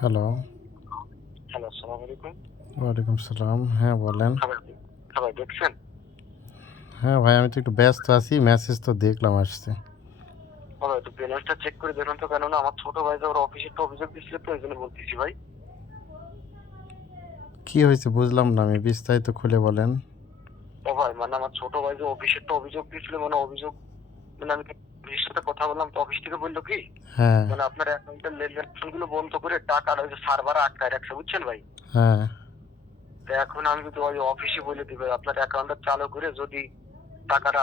Hello hello আসসালামু আলাইকুম ওয়ালাইকুম সালাম হ্যাঁ বলেন। খাবার দেখছেন? হ্যাঁ ভাই আমি তো একটু ব্যস্ত আছি মেসেজ তো দেখলাম আসছে বলো একটু ব্যালেন্সটা চেক করে দেখুন তো কেননা আমার ছোট ভাই যে ওর অফিসে একটা অভিযোগ দিচ্ছিল তো এই জন্য বলতেছি ভাই। কি হয়েছে বুঝলাম না আমি বিস্তারিত খুলে বলেন। ও ভাই মানে আমার ছোট ভাই যে অফিসে একটা অভিযোগ দিয়েছিল মানে অভিযোগ মানে আমি অফিসের সাথে কথা বললাম তো অফিস থেকে বলল কি হ্যাঁ। মানে আপনার অ্যাকাউন্টের লেনদেনগুলো বন্ধ করে টাকা ওই যে সার্ভার আটকায় রাখছে বুঝছেন ভাই? হ্যাঁ। এখন আমি যদি ওই অফিসে বলে দিবে আপনার অ্যাকাউন্টটা চালু করে যদি টাকাটা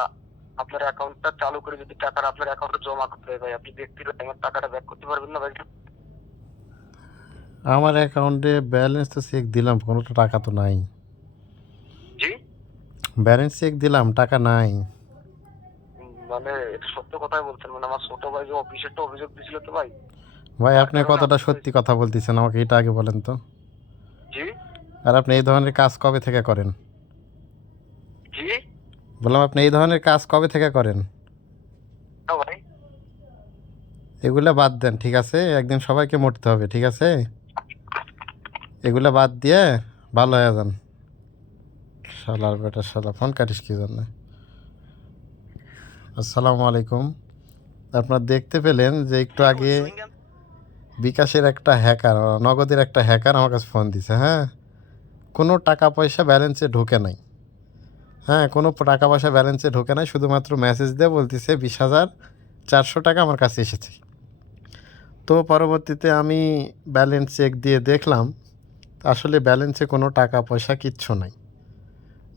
আপনার অ্যাকাউন্টটা চালু করে যদি টাকাটা আপনার অ্যাকাউন্টে জমা করতে হয় ভাই আপনি ব্যক্তিগত আমার টাকাটা ব্যাক করতে পারবেন না ভাই। আমার অ্যাকাউন্টে ব্যালেন্স তো চেক দিলাম কোনো টাকা তো নাই। জি? ব্যালেন্স চেক দিলাম টাকা নাই। মানে এটা সত্য কথাই বলছেন। মানে আমার ছোট ভাই যে অফিসে একটা অভিযোগ দিছিল তো ভাই। ভাই আপনি কতটা সত্যি কথা বলতেছেন আমাকে এটা আগে বলেন তো। জি? আর আপনি এই ধরনের কাজ কবে থেকে করেন? জি? বললাম আপনি এই ধরনের কাজ কবে থেকে করেন? ভাই। এগুলা বাদ দেন ঠিক আছে? একদিন সবাইকে মরতে হবে ঠিক আছে? এগুলা বাদ দিয়ে ভালো হয়ে যান। শালার বেটা শালা ফোন কাটিস কি জন্য? আসসালামু আলাইকুম। আপনার দেখতে পেলেন যে একটু আগে বিকাশের একটা হ্যাকার নগদের একটা হ্যাকার আমার কাছে ফোন দিছে হ্যাঁ? কোনো টাকা পয়সা ব্যালেন্সে ঢোকে নাই। হ্যাঁ কোনো টাকা পয়সা ব্যালেন্সে ঢোকে নাই শুধুমাত্র মেসেজ দিয়ে বলতেছে বিশ হাজার চারশো টাকা আমার কাছে এসেছে। তো পরবর্তীতে আমি ব্যালেন্স চেক দিয়ে দেখলাম আসলে ব্যালেন্সে কোনো টাকা পয়সা কিচ্ছু নাই।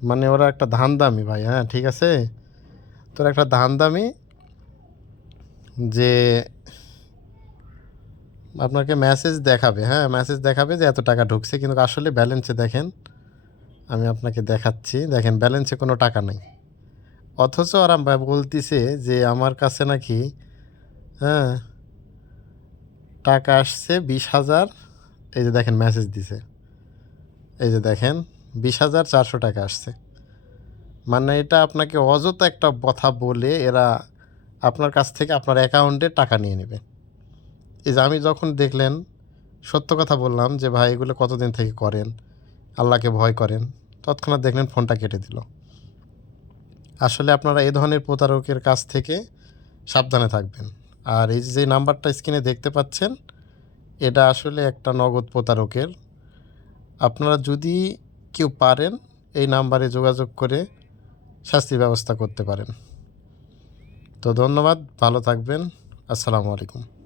মানে ওরা একটা ধান দামি ভাই হ্যাঁ ঠিক আছে? তোর একটা ধান দামি যে আপনাকে মেসেজ দেখাবে হ্যাঁ মেসেজ দেখাবে যে এত টাকা ঢুকছে, কিন্তু আসলে ব্যালেন্সে দেখেন, আমি আপনাকে দেখাচ্ছি। দেখেন ব্যালেন্সে কোনো টাকা নেই। অথচ আর বলতিছে যে আমার কাছে নাকি হ্যাঁ টাকা আসছে বিশ হাজার, এই যে দেখেন মেসেজ দিছে। এই যে দেখেন, বিশ হাজার চারশো টাকা আসছে। মানে এটা আপনাকে অযথা একটা কথা বলে এরা আপনার কাছ থেকে আপনার অ্যাকাউন্টে টাকা নিয়ে নেবে। এই যে আমি যখন দেখলেন, সত্য কথা বললাম যে, ভাই, এগুলো কতদিন থেকে করেন? আল্লাহকে ভয় করেন? তৎক্ষণাৎ দেখলেন ফোনটা কেটে দিল। আসলে আপনারা এই ধরনের প্রতারকের কাছ থেকে সাবধানে থাকবেন। আর এই যে নাম্বারটা স্ক্রিনে দেখতে পাচ্ছেন, এটা আসলে একটা নগদ প্রতারকের। আপনারা যদি কেউ পারেন, এই নাম্বারে যোগাযোগ করে শাস্তির ব্যবস্থা করতে পারেন। তো ধন্যবাদ ভালো থাকবেন। আসসালামু আলাইকুম।